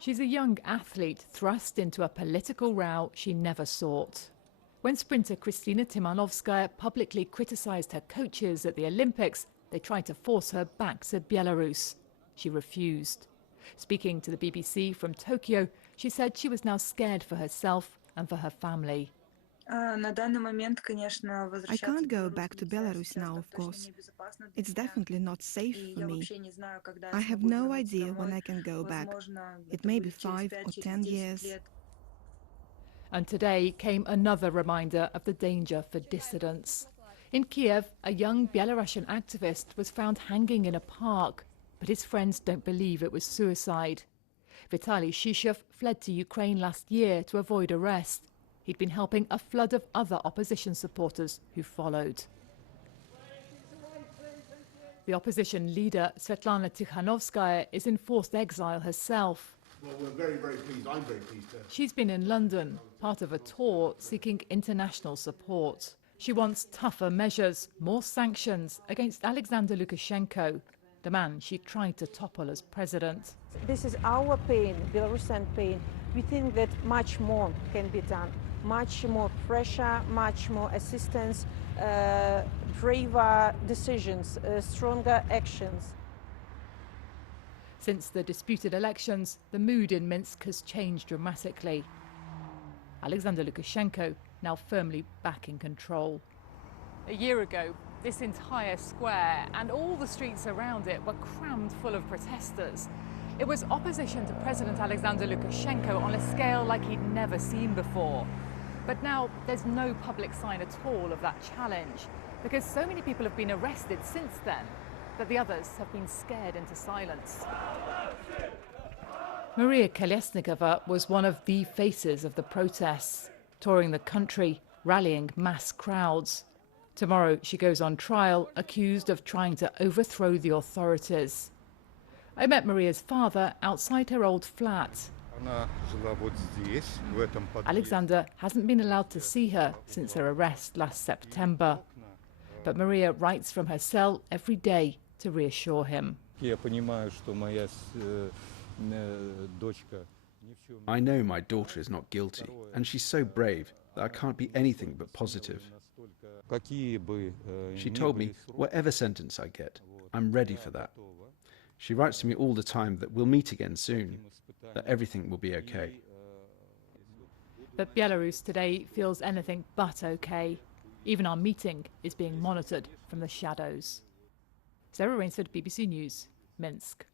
She's a young athlete thrust into a political row she never sought. When sprinter Svetlana Tychanovskaya publicly criticised her coaches at the Olympics, they tried to force her back to Belarus. She refused. Speaking to the BBC from Tokyo, she said she was now scared for herself and for her family. I can't go back to Belarus now, of course. It's definitely not safe for me. I have no idea when I can go back. It may be 5 or 10 years. And today came another reminder of the danger for dissidents. In Kyiv, a young Belarusian activist was found hanging in a park, but his friends don't believe it was suicide. Vitali Shishoff fled to Ukraine last year to avoid arrest. He'd been helping a flood of other opposition supporters who followed. The opposition leader, Svetlana Tychanovskaya, is in forced exile herself. Well, we're very, very pleased. I'm very pleased. She's been in London, part of a tour seeking international support. She wants tougher measures, more sanctions against Alexander Lukashenko, the man she tried to topple as president. This is our pain, Belarusian pain. We think that much more can be done. Much more pressure, much more assistance, braver decisions, stronger actions. Since the disputed elections, the mood in Minsk has changed dramatically. Alexander Lukashenko now firmly back in control. A year ago, this entire square and all the streets around it were crammed full of protesters. It was opposition to President Alexander Lukashenko on a scale like he'd never seen before. But now there's no public sign at all of that challenge, because so many people have been arrested since then that the others have been scared into silence. Maria Kalesnikova was one of the faces of the protests, touring the country, rallying mass crowds. Tomorrow she goes on trial, accused of trying to overthrow the authorities. I met Maria's father outside her old flat. Alexander hasn't been allowed to see her since her arrest last September. But Maria writes from her cell every day to reassure him. I know my daughter is not guilty, and she's so brave that I can't be anything but positive. She told me, whatever sentence I get, I'm ready for that. She writes to me all the time that we'll meet again soon, that everything will be okay. But Belarus today feels anything but okay. Even our meeting is being monitored from the shadows. Sarah Rainsford, BBC News, Minsk.